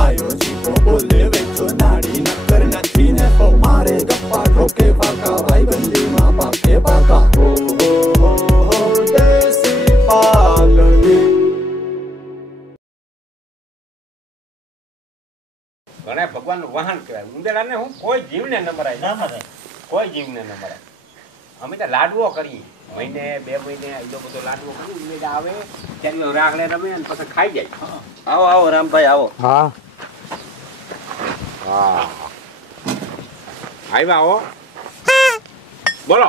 ભાઈઓ જીવો બોલે વેચો નાડી નકર નથી ને તો મારે ગપ્પા ઠોકે પાકા ભાઈ બંદીમાં પાકે પાકા હો દેશી પાલડી ઘણા ભગવાનનું વાહન કહેવાય ઉંદરાને હું કોઈ જીવને ન મરાય કોઈ જીવને ન મરાય અમે તો લાડવો કરીએ મહિને 2 મહિને એટલો બધો લાડવો કરી ઉમેદ આવે ત્યારે રાગડે રમે અને પછી ખાઈ જાય આવો આવો રામભાઈ આવો હા હા આવ્યા હો બોલો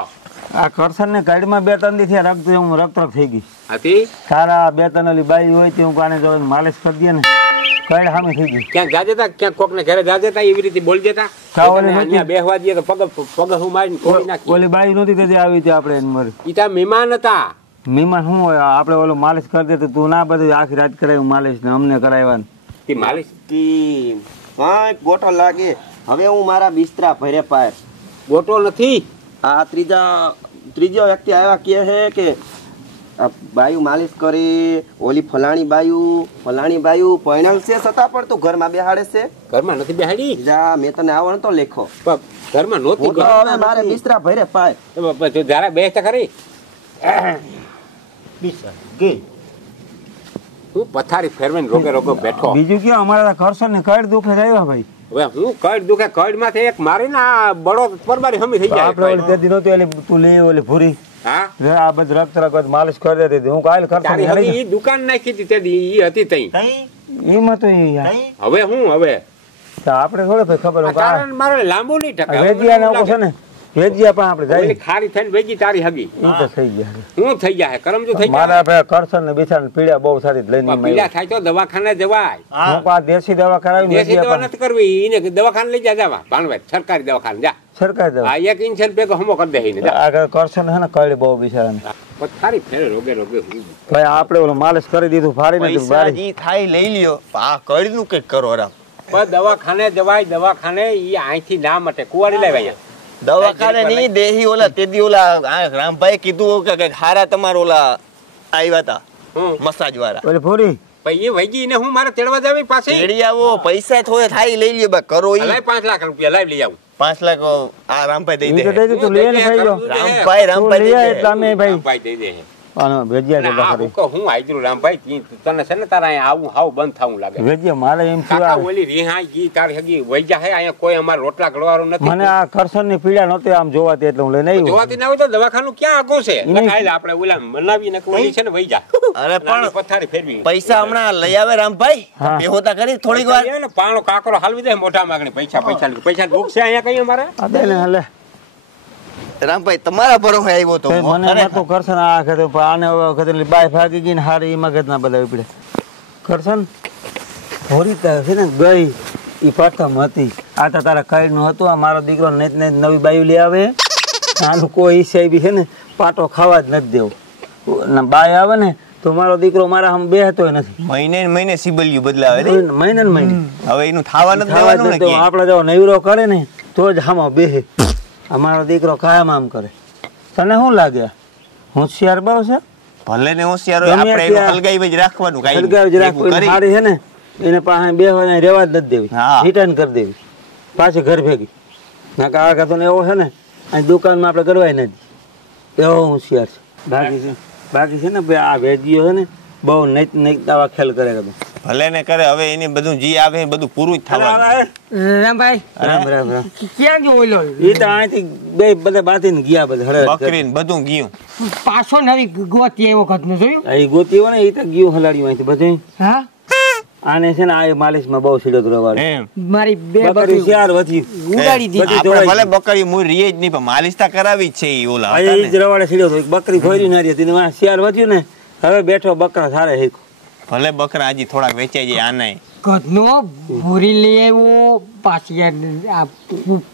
આ કરશન ને કાઢમાં 2-3 દી થયા રક્ત થઈ ગઈ હતી સારા 2-3 ઓલી બાઈ હોય તે હું કાને જો માલિશ કરી દે ને કાઢ સામે થઈ ગઈ ક્યાંક જા દેતા ક્યાંક કોક ને ઘરે જા દેતા એવી રીતે બોલી દેતા અહીંયા બેહવા દઈએ તો પગ હું મારીને તોડી નાખી ઓલી બાઈ નહોતી તેથી આવી હતી આપણે એને મરી ઈ તા મહેમાન હતા મહેમાન શું હોય આપણે ઓલો માલિશ કરી દે તો તું ના બધું આખી રાત કરાવ્યું માલિશ ને અમને કરાવ્યા તે માલિશ કી કાંઈ ગોટો લાગે હવે હું મારા બિસ્તરા ભરે પાર ગોટો નથી આ ત્રીજો વ્યક્તિ આવ્યા કહે છે કે બાયુ માલિશ કરી ઓલી ફલાણી બાયુ પૈણાલ છે છતાં પણ તું ઘરમાં બેહાડે છે ઘરમાં નથી બેહાડી જા મેં તને આવવાનું તો લેખો ઘરમાં નહોતી હવે મારે બિસ્તરા ભરે પાય જરા બેસ ખરી હું પથારી ફેરવીને રોગે બેઠો બીજું કે અમારા કરશન ને કડ દુખે આવ્યા ભાઈ હવે હું કડ દુખે કડ માંથી એક મારીને આ બળો પરબારી હમી થઈ જાય આપણે તે દિનો તો તું લે ઓલી ભૂરી હા આ બધું રક્ત માલિશ કરી દેતી હું કાલ તારી કરતો હવે ઈ દુકાન નાખી હતી તે ઈ હતી તઈ એમાં તો હવે હું હવે આપણે થોડે ભાઈ ખબર હોય કારણ મારે લાંબુ નહીં ટકા વેજિયા ના છે ને વેજિયા પણ આપણે જાય ખારી થઈને વેજી તારી હગી ઈ તો થઈ ગયા હું થઈ જાય કરમજો થઈ મારા ભાઈ કરશન ને બિચારા પીડા બહુ સારી લઈને પીડા થાય તો દવાખાને જવાય હું પા દેશી દવા કરાવી દેશી દવા નથી કરવી એને દવાખાને લઈ જવા ભાણભાઈ સરકારી દવાખાને જા સરકારી દવા આ એક ઇન્જેક્શન ભેગો હમો કરી દે ને આગળ કરશન હે ને કઈ બહુ બિચારા પથારી ફેરે રોગે ભાઈ આપણે ઓલો માલિશ કરી દીધું ફારી નથી પૈસાજી થાય લઈ લ્યો આ કડી નું કઈક કરો રામ પણ દવાખાને જવાય દવાખાને ઈ અહીંથી ના મટે કુવાડી લાવ્યા દવાખાને નહીં દેહી ઓલા તેદી ઓલા રામભાઈ કીધું કે હારા તમાર ઓલા આવ્યા તા મસાજ વાળા ઓલી પૂરી ભાઈ એ વૈગી ને હું મારે તેડવા જાવી પાસે તેડી આવો પૈસા થોડે થાય લઈ લ્યો બા કરો ઈ લાય 5 લાખ રૂપિયા લાવી લઈ આવું 5 લાખ આ રામભાઈ દઈ દે તું લે ને ભાઈ રામભાઈ દઈ દે એટલે અમે ભાઈ રામભાઈ દઈ દે આનો વેજિયા કે આ હું આઈજરું રામભાઈ તને છે ને તારા અહીંયા આવું હાવ બંધ થાવું લાગે વેજિયા મારે એમ કાકા ઓલી રીહાઈ ગઈ તારી હગી વૈજા હે અહીંયા કોઈ અમાર રોટલા ઘડવાળો નથી મને આ કરશન ની પીડા નહોતી આમ જોવાતી એટલે હું લઈને આવ્યો જોવાતી ના હોય તો દવાખાનું ક્યાં આગો છે લખાયેલ આપણે ઓલા મનાવી નકવાની છે ને વૈજા અરે પણ પથારી ફેરવી પૈસા હમણાં લઈ આવે રામભાઈ બેહોતા કરી થોડીક વાર ને પાણો કાકરો હાલવી દે મોઢા માગણી પૈસા ભૂખ છે અહીંયા કઈ અમારે આ દે ને હલે રામભાઈ તમારા ભરોસે આવ્યો તો મને તો કરશન આ ખતે આને ખતે બાય ભાગી ગઈ ને હારી મગજ ના બધા પીડે કરશન હોરી છે ને ગઈ ઈ પ્રથમ હતી આ તો તારા કઈડ નું હતું આ મારો દીકરો નવી બાયુ લઈ આવે આનું કોઈ હિસાબી છે ને પાટો ખાવા જ નથી દેવો બાય આવે ને તો મારો દીકરો મારા હમ બેહતો નથી મહિને સિબલિયું બદલાવે ને મહિને હવે એનું થાવાનું દેવાનું ને આપણે જો નૈરો કરે ને તો જ હામાં બેહે અમારો દીકરો કાયમ આમ કરે તને શું લાગે હોશિયાર બહુ છે ભલે ને હોશિયાર આપણે એનું હલગાઈ જ રાખવાનું કાઈ હલગાઈ જ રાખવાનું સારી છે ને એને પાસે બેહવા રેવા જ નથી દેવી રિટર્ન કરી દેવી પાછી ઘર ભેગી ના કાકા તો એવો છે ને આ દુકાનમાં આપણે કરવાય નથી એવો હોશિયાર છે બાકી છે ને આ વેજીઓ છે ને બહુ નૈત આવા ખેલ કરે બધું ભલે ને કરે હવે એને બધું જી આવે બધું પૂરું જ થવાનું રામભાઈ રામ ક્યાં ગયો ઓલો ઈ તો અહીંથી બે બધા બાંધીને ગયા બધા બકરી ને બધું ગયું પાછો નવી ગોતી એવો ઘટનું જોયું આ ગોતી હોય ને ઈ તો ગયું હલાડ્યું અહીંથી બધું હા આને છે ને આ માલિશમાં બહુ સીડો રવાડ મારી બે બકરી ચાર વધી ઉડાડી દીધી આપણે ભલે બકરી મુઈ રીએ જ નહીં પણ માલિશ તા કરાવી જ છે ઈ ઓલા આ ઈ જ રવાડે સીડો તો બકરી ભરી ના રહી હતી વાં ચાર વધ્યું ને હવે બેઠો બકરા સારે હેકો ભલે બકરા હજી થોડાક વેચાઈ જાય આનાય ઘટનો ભૂરી લઈ આવ્યો પાછી આ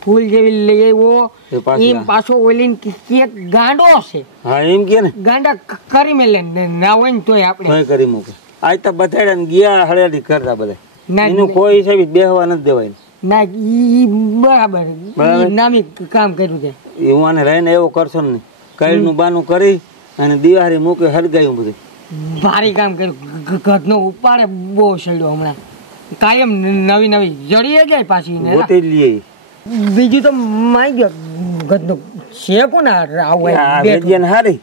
ફૂલ જેવી લઈ આવ્યો એમ પાછો ઓલી કેક ગાંડો છે હા એમ કે ને ગાંડા કરી મેલે ના હોય ને તોય આપણે કરી મૂકે આજ તો બધાડે ને ગયા હળેડી કરતા બધા એનું કોઈ હિસાબે બેહવા નથી દેવાય ના ઈ બરાબર નામી કામ કર્યું છે હું આને રહીને એવો કરશો ને કઈ નું બાનું કરી અને દિવાળી મૂકે હરગાયું બધું ભારી કામ કર્યું ઘરનો ઉપાડે બહુ સડ્યો હમણાં કાયમ નવી નવી જડીએ જાય પાછી ને ગોતી જ લઈએ બીજું તો માઈ ગયો ગદનો છે કોને આવું આ વેદિયાને હારી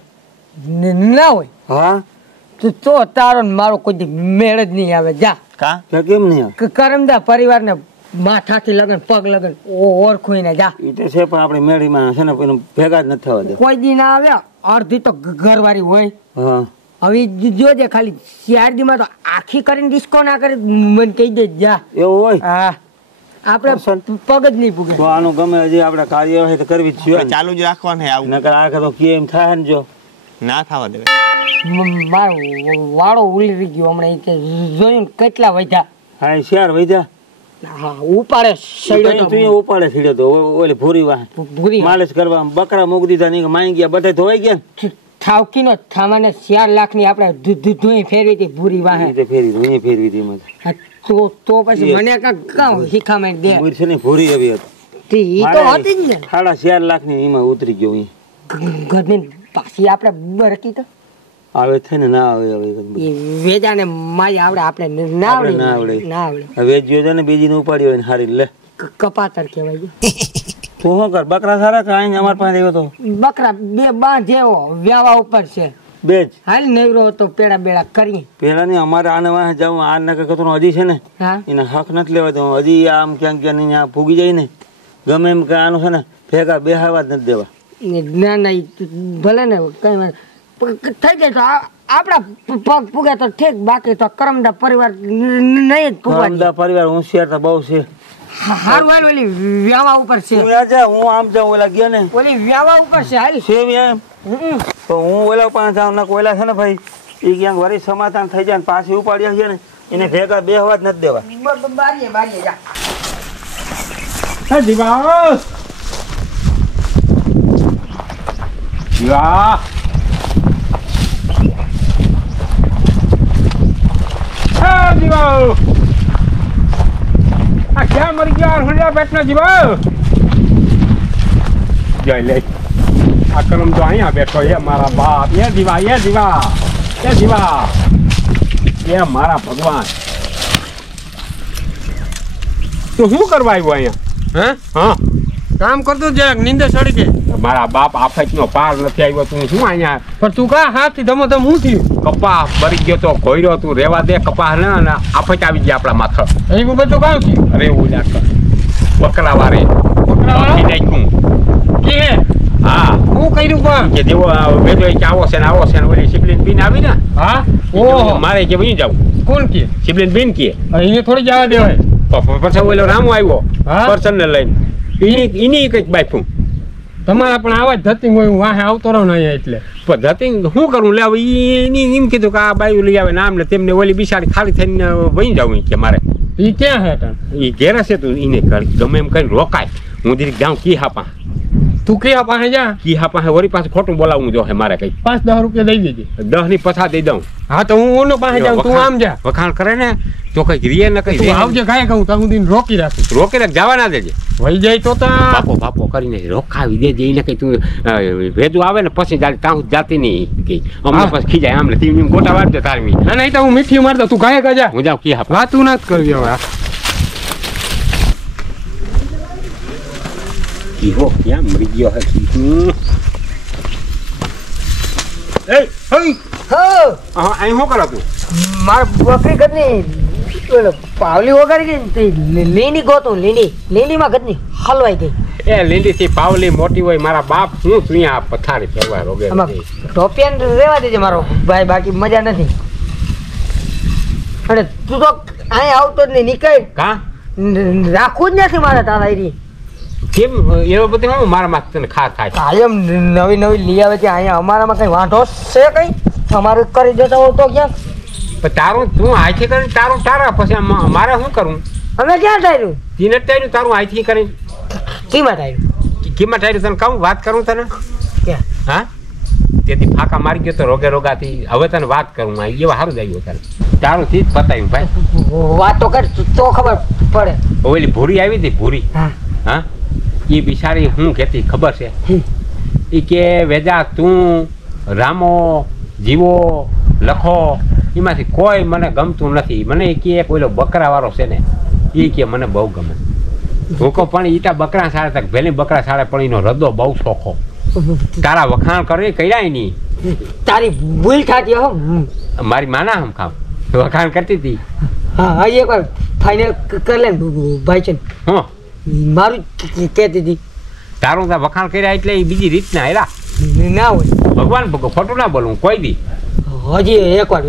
ના હોય હા તો તારો ને મારો કોઈ મેળ જ નહીં આવે જા કા કેમ નહીં કરમદા પરિવારને માથાથી લગન પગ લગન ઓળખું ને જા એ તો છે પણ આપણે મેળીમાં છે ને ભેગા જ નથી થવા દે કોઈ દી ના આવે અડધી તો ઘરવાળી હોય હા હવે જોજે ખાલી 4 દીમાં તો આખી કરીને ડિસ્કો ના કરે મને કહી દે જા એવું હોય હા આપણે પગ જ નહીં પૂગે તો આનું ગમે હજી આપણે કાર્યવાહી તો કરવી જ છે ચાલુ જ રાખવાનું આવું નકર આખે તો કેમ થાય ને જો ના થવા દેવે મારો વાળો ઉલરી ગયો હમણાં કે જોયું કેટલા વધ્યા હા શેર વૈજા હા ઉપાડે સડ્યો તું ઉપાડે સીડ્યો તો ઓલી ભૂરી વાહ ભૂરી માલિશ કરવા બકરા મૂકી દીધા નહીં માઈ ગયા બધા ધોવાઈ ગયા ઠાવકીનો થામાને 4 લાખની આપણે ધૂઈ ફેરવી હતી ભૂરી વાહે ફેરવી હતી મને તો પછી મને કાં શીખામણ દે ભૂરી છે ને ભૂરી એવી હતી ઈ તો હતી જ ને 4.5 લાખની એમાં ઉતરી ગયો ગધની પાછી આપણે બરકી તો આવે છે ને ના આવે હવે એ વેજાને માય આવડે આપણે ના આવડે ના આવડે વેજ્યો છે ને બીજી ને ઉપાડી હોય ને હારી લે કપાતર કહેવાય તું શું કર બકરા સારા કાંઈ અમાર પાસે આવ્યો તો બકરા બે બાંધેવો વ્યાવા ઉપર છે બેજ હાલ નવરો તો પેડા બેડા કરીએ પેલા ની અમારે આને વાહ જાવ આ નકર કતો હજી છે ને હા એને હક નથી લેવા દો હજી આમ ક્યાંક ક્યાં ત્યાં ફૂગી જાય ને ગમે એમ કે આનું છે ને ભેગા બેહાવા જ નથી દેવા ના ના ભલે ને કઈ થઈ જાય તો આપડા પગ પૂગે તો ઠીક બાકી તો કરમદા પરિવાર નહીં જ પૂગવા પરિવાર હોશિયાર તો બહુ છે હારું હાલ ઓલી વ્યાવા ઉપર છે તું આ જા હું આમ જાઉં ઓલા ગયા ને ઓલી વ્યાવા ઉપર છે હાલ સેમ એમ તો હું ઓલા પાસે જાઉં ના ઓલા છે ને ભાઈ એ ક્યાંક વરી સમાધાન થઈ જાય ને પાછી ઉપાડ્યા છે ને એને ભેગા બેહવા જ નથી દેવા બારીએ બારીએ જા હે દીવા દીવા હે દીવા આ ક્યાં મરી ગયા હુંડા પેટનો જીવા જય લે આ કરમ તો અહીંયા બેઠો હે મારા બાપ એ દીવા એ દીવા એ દીવા એ મારા ભગવાન તું શું કરવા આવ્યો અહીંયા હે હા કામ કરતો જરાક નીંદર ચડી ગઈ મારા બાપ આફતનો પાર નથી આવ્યો તું શું અહીંયા પણ તું કા હાથથી ધમો ધમ હું થયું કપા બરી ગયો તો ખોઈરો તું રેવા દે કપા ને આફત આવી ગયા આપણા માથા એવું બધું કામ થયું અરે એવું લાગ બકરા વારે નાખ્યું કે હા હું કર્યું પણ કે દેવો વેદો કે આવો છે ને ઓલી સિબલિન બીન આવી ને હા ઓહો મારે કે વહી જાવ કોણ કે સિબલિન બીન કે એને થોડી જવા દેવાય પછી ઓલો રામો આવ્યો હા? પર્સન ને લઈને એની કઈક બાઈફું તમારા પણ આવાજ ધતિંગ હોય હું વાહે આવતો રહું ને અહીંયા એટલે પદ્ધતિ શું કરું લે હવે એની એમ કીધું કે આ બાયું લઈ આવે ને આમ ને તેમને ઓલી બિચારી ખાલી થઈને વહી જાવ કે મારે એ ક્યાં હે તને એ ઘેર છે તું એને ગમે એમ કરીને રોકાય હું દીરી જાઉં કીહા પાસે તું ક્યાં પાસે જા કીહા પાસે વળી પાસે ખોટું બોલાવવું જો હે મારે કઈ 5-10 રૂપિયા દઈ દેજે 10 ની પછા દઈ દઉં હા તો હું ઓનો પાસે જાઉં તું આમ જા વખાણ કરે ને તો કઈ રીએ ને કઈ તું આવજે કાંઈ કહું તો હું દિન રોકી રાખું રોકે ને જવા ના દેજે વહી જાય તો બાપો બાપો કરીને રોકાવી દેજે એને કઈ તું ભેદું આવે ને પછી ત્યાં જાતી નહીં કઈ અમને પછી ખીજાય આમ તીમ ગોટા વાળ દે તારમી ના નહીં તો હું મીઠી મારતો તું કાંઈ જા હું જાઉં કીહા વાતું ના જ કરવી હવે કીહો ક્યાં મરી ગયો હે એ હઈ હા અહીં શું કરો તું માર બકરી ગદની પાવલી વગાડી ગઈ લીંડી ગોતું લીંડીમાં ગદની હલવાઈ ગઈ એ લીંડી થી પાવલી મોટી હોય મારા બાપ હું તું અહીંયા પથારી ફેરવા રોગે આમાં ટોપિયાન રેવા દેજે મારો ભાઈ બાકી મજા નથી અને તું તો અહીંયા આવતો જ નહીં નીકળ કા રાખવું જ નથી મારે તારા એરી કેમ એવો બધું હું મારા માં તને ખા થાય કાયમ નવી નવી લઈ આવે છે અહીંયા અમારામાં કઈ વાંધો છે કઈ તમારે કરી દેતા હો તો ક્યાંક પણ તારું તું આથી કરીને તારું તારા પછી મારે શું કરવું અમે ક્યાં ટાયરું તીને ટાયરું તારું આથી કરીને કીમાં ટાયરું કેમાં ટાયરું તને કહું વાત કરું તને ક્યાં હા તેથી ફાંકા મારી ગયો તો રોગે રોગાથી હવે તને વાત કરું આ એવા સારું જ આવ્યું તને તારું થી જ પતાવ્યું ભાઈ વાત તો કર તો ખબર પડે ઓલી ભૂરી આવી હતી ભૂરી હા હા એ બિચારી હું કહેતી ખબર છે એ કે વેજા તું રામો જીવો લખો એમાંથી કોઈ મને ગમતું નથી. મને એ કે પેલો બકરાવાળો છે ને એ કે મને બહુ ગમે. હું કહું પણ ઈટા બકરા સાડે તક ભેલી બકરા સાડે પણ એનો રદો બહુ શોખો. તારા વખાણ કરી કર્યા નહીં. તારી ભૂલ થતી હો. મારી માના હમ ખામ વખાણ કરતી હતી. હા એક વાર ફાઇનલ કરી લે ભાઈ છે. હા મારું કહેતી હતી. તારું ત્યાં વખાણ કર્યા એટલે એ બીજી રીતના હેરા ના હોય. ભગવાન ખોટું ના બોલું કોઈ દી. હજી એક વાર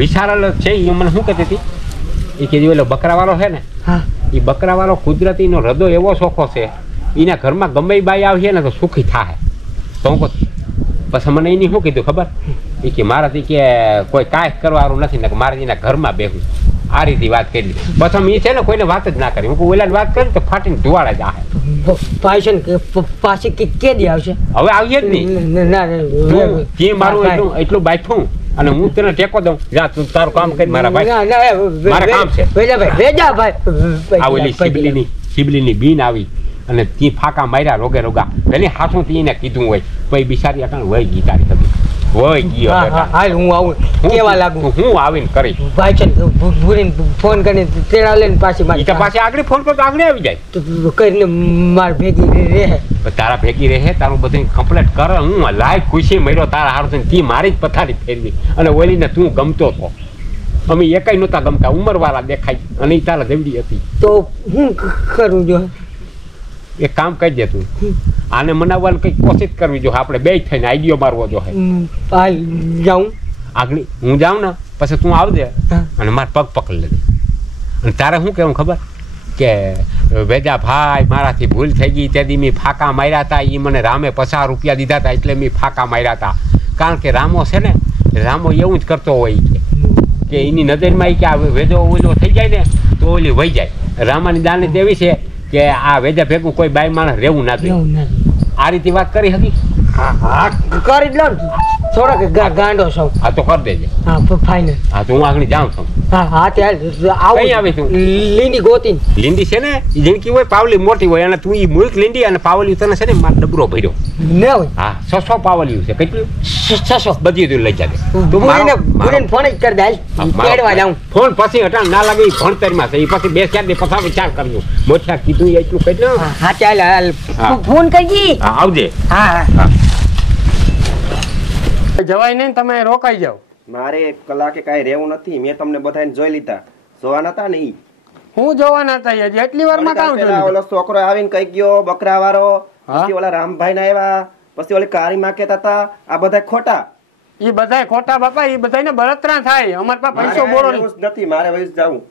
વિચારેલો છે એ મને શું કહેતી હતી એ કે ઓલો બકરાવાળો છે ને એ બકરાવાળો કુદરતીનો હૃદય એવો શોખો છે એના ઘરમાં ગમે બાઈ આવશે ને તો સુખી થાય. તો હું પછી મને એની શું કીધું ખબર એ કે મારાથી કે કોઈ કાંઈ કરવાનું નથી ને મારે એના ઘરમાં બેહું. આ રીતે વાત કરી પ્રથમ એ છે ને કોઈને વાત જ ના કરી. હું ઓલાને વાત કરી તો ફાટીને ધુવાડા જ આવે. પાછી કે દી આવશે? હવે આવીએ જ નહીં. જે મારું એટલું બાઠું અને હું તને ટેકો દઉં. જા તું તારું કામ કરી મારા ભાઈ. મારા કામ છે. આ ઓલી શિબલીની બીન આવી અને તી ફાકા માર્યા રોગે રોગા પેલી હાથું તીને કીધું હોય પછી બિચારી અટાણ વહી ગઈ તારી થતી વહી ગયો. હાલ હું આવું કેવા લાગુ. હું આવીને કરી ભાઈ છે ફોન કરીને તેડા લઈને પાછી મારી પાછી આગળ ફોન કરો તો આગળ આવી જાય તો કરીને માર ભેગી રહે. તારા ભેગી રહે તારું બધું કમ્પ્લીટ કરે. હું લાઈફ ખુશી મર્યો તારા હારું તી મારી જ પથારી ફેરવી અને ઓલીને તું ગમતો હતો. અમે એકાઈ નહોતા ગમતા ઉંમરવાળા દેખાય અને તારા દેવડી હતી. તો હું કરું જો એક કામ કરી દે તું આને મનાવવાની કંઈક કોશિશ કરવી જો. આપણે બે થઈને આઈડિયો મારવો જો. જાઉં આગળ હું જાઉં ને પછી તું આવજે અને મારે પગ પકડી લેજે. અને તારે શું કહેવું ખબર કે વેજા ભાઈ મારાથી ભૂલ થઈ ગઈ તેથી મેં ફાંકા માર્યા હતા. એ મને રામે 50 રૂપિયા દીધા હતા એટલે મેં ફાંકા માર્યા હતા. કારણ કે રામો છે ને રામો એવું જ કરતો હોય કે એની નજરમાં કે આ વેજો ઓલો થઈ જાય ને તો ઓલી વહી જાય. રામાની દાને દેવી છે કે આ વેજા ભેગું કોઈ બાઈ માણસ રહેવું ના જોઈએ. આ રીતે વાત કરી હતી. હા કરી જ લો થોડોક ગાંડો છો. હા તો કરી દેજે. હા ફાઇનલ. હા તો હું આગળ જાઉં છું. હા હા ત્યારે આવું આવે તું લીંડી ગોતી. લીંડી છે ને એ જિંદગી હોય પાવલી મોટી હોય અને તું એ મૂર્ખ લીંડી અને પાવલી તને છે ને મારો ડબરો ભર્યો ના હોય. હા 600 પાવલિયું છે. કેટલું 600 બધી તું લઈ જાજે. તું મારે ફોન જ કરી દે. કેડવા જાઉં ફોન પછી હટાણ ના લાગે ભણતરમાં છે એ પછી 2-4 દી પછી વિચાર કરજો. મોટા કીધું એટલું કહી દો. હા ચાલ હાલ ફોન કરજી. હા આવજે. હા હા જવાય નહીં તમે રોકાઈ જાઓ. મારે 1 કલાકે કાંઈ રહેવું નથી. મેં તમને બધાને જોઈ લીધા. જોવા નતા ને ઈ હું જોવાના હતા હજી એટલી વાર માં કામ જોયું. ઓલો છોકરો આવીને કઈ ગયો બકરા વાળો. પછી ઓલા રામભાઈ ના આવ્યા. પછી ઓલી કારી માં કેતા હતા આ બધા ખોટા. એ બધા ખોટા બાપા. એ બધાને બળતરા થાય. અમાર પાસે પૈસો બોરો નથી. મારે વયસ જાવું.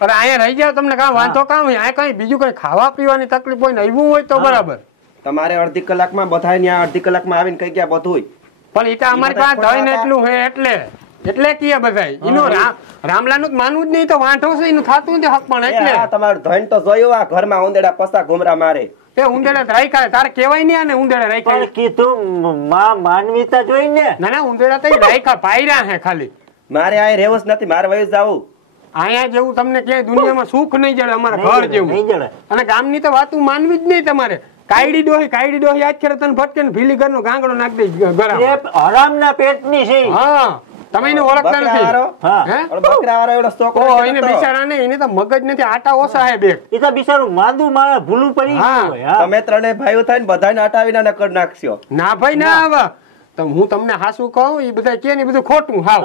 અરે અહીંયા રહી જાવ તમને કામ વાંધો કામ હોય. આ કઈ બીજું કઈ ખાવા પીવાની તકલીફ હોય ને એવું હોય તો બરાબર. તમારે અડધી કલાકમાં બધા ત્યાં અડધી કલાકમાં આવીને કઈ ગયા બધું. પણ એ તો અમારી પાસે થઈને એટલું હે એટલે કીએ બધાય એનું રામલાનું માનવું જ નહીં તો વાંઢો છે એનું થાતું નથી હક પણ એટલે તમારું ધન તો જોયું આ ઘરમાં ઉંદેડા પસા ઘુમરા મારે. એ ઉંદેડા રાખ્યા તારે કહેવાય નહીં આને ઉંદેડા રાખ્યા કીધું માનવીતા જોઈ ને. ના ના ઉંદેડા તો રાખ્યા પાયરા હે ખાલી. મારે આ રહેવું જ નથી. મારે વયસ જાવું. અહીંયા જેવું તમને ક્યાંય દુનિયામાં સુખ નહીં જડે. અમારા ઘર જેવું. અને ગામની તો વાતું માનવી જ નહીં તમારે. કાયડી ડોહી આજ ખેર તને ફટકે ને ભીલી ઘરનો ગાંગડો નાખ દે ગરમ. હરામના પેટની છે. હા તમે એને ઓળખતા નથી. બકરાવાળો એવડો છોકરો એને બિચારાને એને તો મગજ નથી. આટા ઓછા હે બે. એ તો બિચારું માંદું મારે ભૂલું પડી ગયું હોય. તમે ત્રણે ભાઈઓ થઈને બધાને હટાવીને ન કરી નાખશો. ના ભાઈ ના આવે તો હું તમને હાસું કહું એ બધા કે ને બધું ખોટું હાવ.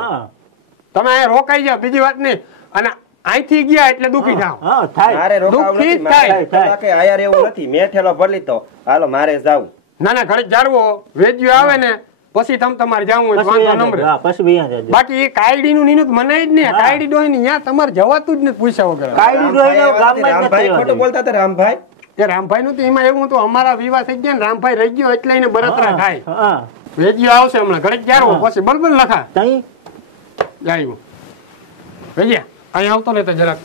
તમે અહીંયા રોકાઈ જાવ બીજી વાત નહીં. અને અહીંથી ગયા એટલે દુખી થાવ. મારે રોકાવું નથી. આયા રહેવું નથી. મેં ઠેલો ભરી લીધો. હાલો મારે જાવું. ના ના ઘરે જાળવો વેજ્યો આવે ને પછી તમારે જવું હોય વાંધો નંબર. બાકી એ કાયડી નું નીનું મનાય જ નહીં. કાયડી ડોહી ની ત્યાં તમારે જવાતું જ નથી પૂછ્યા વગર. રામભાઈ ખોટું બોલતા હતા. રામભાઈ એ રામભાઈ નું તો એમાં એવું હતું અમારા વિવાહ થઈ ગયા ને રામભાઈ રહી ગયો એટલે એને બળતરા થાય. વેજ્યો આવશે હમણાં ઘરે જાળવો પછી બરોબર લખા આવ્યું વેજ્યા અહીં આવતો લેતો જરાક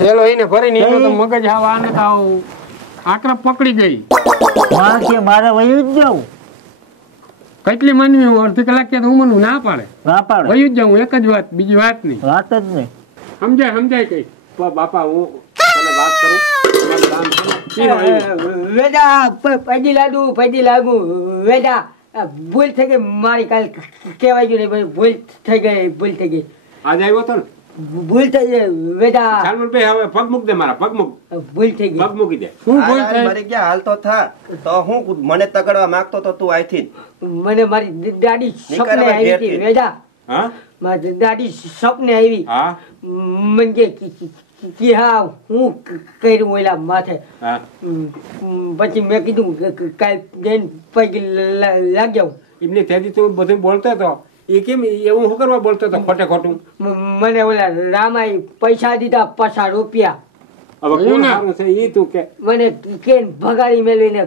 થેલો એને ભરીને એનો તો મગજ હાવ આને તો આક્રપ પકડી ગઈ. મારે વયું જ જાઉં. કેટલી માનવી અડધી કલાક કે હું મને ના પાડે વયું જ જાઉં. એક જ વાત બીજી વાત નહીં. વાત જ નહીં. સમજાય કઈ બાપા હું તને વાત કરું. વેદા પૈદી લાગુ વેદા ભૂલ થઈ ગઈ મારી કાલ કહેવાય ગયું નહીં ભૂલ થઈ ગઈ આજે આવ્યો તો ને ભૂલ થઈ ગઈ વેદા શાલમનભાઈ હવે પગ મૂક દે મારા પગ મૂક ભૂલ થઈ ગઈ પગ મૂકી દે શું ભૂલ અરે, થઈ મરી ગયા હાલ તો થા તો હું મને તગડવા માંગતો તો તું આઈથી મને મારી દાદી સપને હવે આવી હતી ઘેરથી. વેદા હા મારી દાદી સપને આવી હા મને કે હા હું કર્યું ઓલા માથે હા પછી મેં કીધું કાલ જઈને પૈકી લાગ્યો એમને ત્યાંથી તું બધું બોલતો હતો એ કેમ એવું શું કરવા બોલતો હતો ખોટે ખોટું મને ઓલા રામાએ પૈસા દીધા 50 રૂપિયા હવે કોણ સારું છે એ તું કે મને કે ભગાડી મેળવીને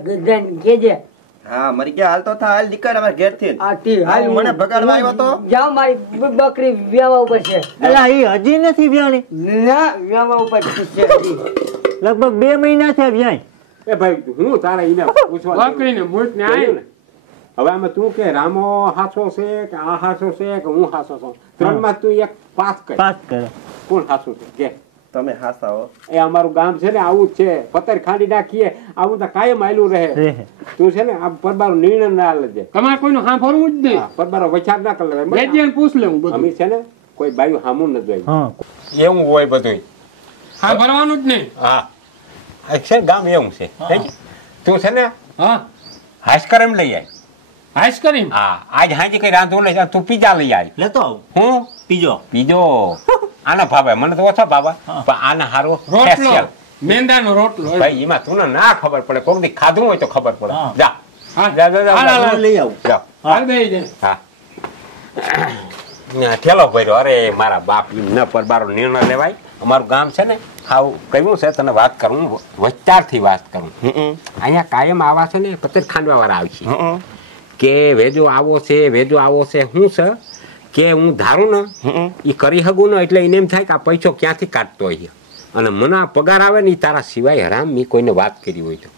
કેજે હા મરી ગયા હાલ તો થા હાલ નીકળ અમારે ઘેરથી આથી હાલ મને ભગાડવા આવ્યો તો જાઓ મારી બકરી વ્યાવા ઉપર છે અલા એ હજી નથી વ્યાણી ના વ્યાવા ઉપર છે હજી. લગભગ 2 મહિના થયા વ્યાય એ ભાઈ હું તારા ઈને પૂછવા બકરીને મૂઠ ને આય ને હવે આમાં તું કે રામો હાસો છે કે આ હાસો છે કે હું હાસો છું ત્રણમાં તું એક પાસ કર પાસ કરે કોણ હાસું છે કે તમે હાસાઓ એ અમારું ગામ છે ને આવું જ છે પથ્થર ખાંડી નાખીએ આવું તો કાયમ આયલું રહે તું છે ને આ પરબારો નિર્ણય ના લેજે તમારે કોઈનું સાંભળવું જ નહીં પરબારો વિચાર ના કરી લેવાય વેદિયાને પૂછ લેવું બધું અમે છે ને કોઈ બાયું હામું ન જોયું હા એવું હોય બધું સાંભળવાનું જ નહીં હા આ છે ગામ એવું છે તું છે ને હા હાશકરમ લઈ આય આઈસ્ક્રીમ હા આજ હાજી કઈ રાંધો લઈ જા તું પીઝા લઈ આય લેતો આવું હું પીજો પીજો આના ભાવે મને તો ઓછા ભાવે પણ આના હારો રોટલો special. મેંદાનો રોટલો ભાઈ એમાં તું ના ખબર પડે કોક દી ખાધું હોય તો ખબર પડે હા. જા હા જા જા જા, હાલ, જા હાલ, લઈ આવું જા. હાલ બેહી જાય હા ઠેલો ભર્યો અરે મારા બાપ એમ ન પરબારો નિર્ણય લેવાય અમારું ગામ છે ને આવું કહ્યું છે તને વાત કરું વચ્ચારથી વાત કરું અહીંયા કાયમ આવા છે ને પતર ખાંડવા વાળા આવશે કે વેજો આવો છે શું છે કે હું ધારું ને એ કરી શકું ને એટલે એને એમ થાય કે આ પૈસો ક્યાંથી કાઢતો હોય અને મને આ પગાર આવે ને એ તારા સિવાય હરામ મેં કોઈને વાત કરી હોય તો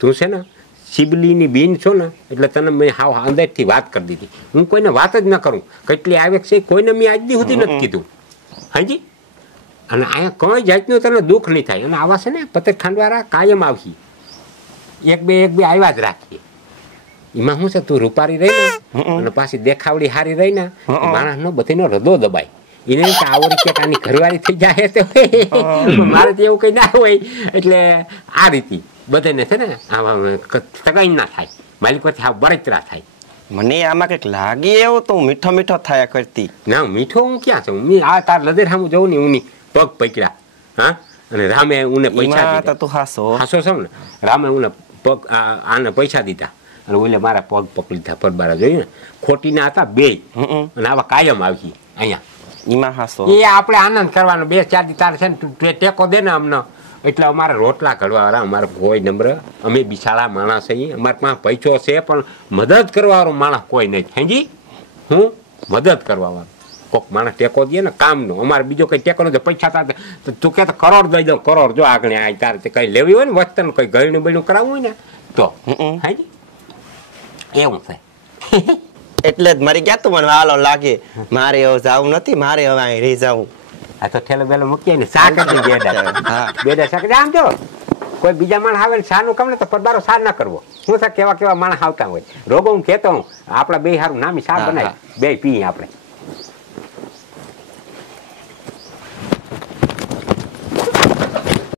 તું છે ને શિબલીની બીન છો ને એટલે તને મેં હાવ અંદરથી વાત કરી દીધી હું કોઈને વાત જ ન કરું કેટલી આવે છે કોઈને મેં આજ દી સુધી નથી કીધું હાજી અને અહીંયા કોઈ જાતનું તને દુઃખ નહીં થાય અને આવા છે ને પતંગ ખાંડવાળા કાયમ આવશે એક બે આવ્યા જ રાખીએ એમાં શું છે તું રૂપારી રહી ને અને પાછી દેખાવડી હારી રહી ને માણસનો બધીનો હૃદય દબાય એને એમ કે આવો રીતે આની ઘરવાળી થઈ જાય તો મારે તો એવું કઈ ના હોય એટલે આ રીતે બધાને છે ને તગાઈ ના થાય માલિક પછી હા બળતરા થાય મને આમાં કઈક લાગે એવું તો હું મીઠો મીઠો થયા કરતી ના મીઠો હું ક્યાં છું મેં આ તાર લદેર સામું જવું ને ઉની પગ પકડ્યા હા અને રામે ઉને પૈસા એમાં તો દીધા તું હાસો હાસો છો ને રામે ઉને પગ આને પૈસા દીધા અને ઓલે મારા પગ પકડી લીધા પરબારા જોયું ને ખોટીના હતા બે અને આવા કાયમ આવી અહીંયા એમાં હાસો એ આપણે આનંદ કરવાનો 2-4 દી તારે છે ને તું ટેકો દે ને અમને એટલે અમારે રોટલા ઘડવાવાળા અમારે કોઈ નંબર અમે બિચારા માણસ છીએ અમારે પાસે પૈસો છે પણ મદદ કરવાવાળો માણસ કોઈ નહીં સમજી હું મદદ કરવાવાળો કોઈક માણસ ટેકો દે ને કામનો અમારે બીજો કંઈ ટેકો નથી પૈસા તારે તું કે તો કરોડ દઈ દો કરોડ જો આગળ આ તારે કંઈ લેવી હોય ને વસ્તુ કંઈ ગળીનું બળીનું કરાવવું હોય ને તો હાજી એવું છે એટલે જ મરી ગયા તું મને વાલો લાગે મારે હવે જાવું નથી મારે હવે અહીં રહી જાવું આ તો ઠેલો બેલો મૂકીએ ને શાક હતી બેડા શાક આમ જો કોઈ બીજા માણસ આવે ને શાનું કામ ને તો પરબારો સાર ના કરવો શું છે કેવા માણસ આવતા હોય રોગો હું કહેતો હું આપણા બે હારું નામી શાક બનાવી બે પી આપણે